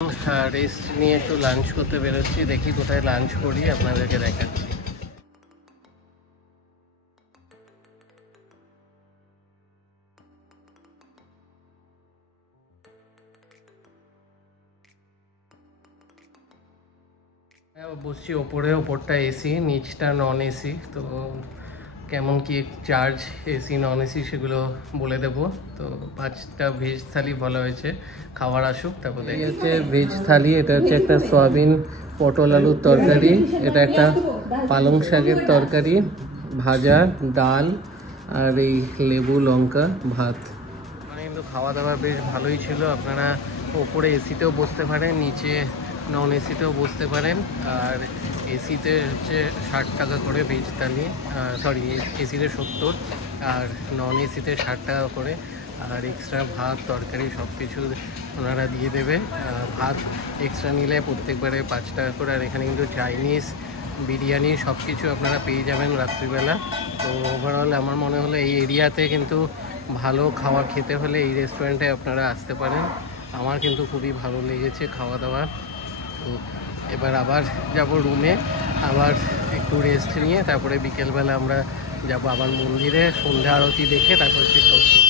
Rest নিয়ে একটু lunch করতে বেরোচ্ছি, দেখি কোথায় লাঞ্চ করি আপনাদেরকে দেখাচ্ছি। বসছি ওপরে, ওপরটা এসি, নিচটা নন এসি। তো কেমন কি চার্জ এসি নন এসি সেগুলো বলে দেবো। তো 5টা ভেজ থালি বলা হয়েছে, খাবার আসুক তারপর। এই হচ্ছে ভেজ থালি, এটা হচ্ছে একটা সয়াবিন পটল আলুর তরকারি, এটা একটা পালং শাকের তরকারি, ভাজা, ডাল আর এই লেবু লঙ্কা ভাত। মানে কিন্তু খাওয়া দাওয়া বেশ ভালোই ছিল। আপনারা ওপরে এসিতেও বসতে পারেন, নিচে নন এসিতেও বসতে পারেন। আর এসিতে হচ্ছে 60 টাকা করে ভেজ থালি, সরি এসিতে 70 আর নন এসিতে 60 টাকা করে। আর এক্সট্রা ভাত তরকারি সব কিছু ওনারা দিয়ে দেবে। ভাত এক্সট্রা নিলে প্রত্যেকবারে 5 টাকা করে। আর এখানে কিন্তু চাইনিজ বিরিয়ানি সব কিছু আপনারা পেয়ে যাবেন রাত্রিবেলা। তো ওভারঅল আমার মনে হলো এই এরিয়াতে কিন্তু ভালো খাবার খেতে হলে এই রেস্টুরেন্টে আপনারা আসতে পারেন। আমার কিন্তু খুবই ভালো লেগেছে খাওয়া দাওয়া। তো এবার আবার যাব রুমে, আবার একটু রেস্ট নিয়ে তারপরে বিকেলবেলা আমরা যাব আবার মন্দিরে, সন্ধ্যা আরতি দেখে তারপর চেক আউট করব।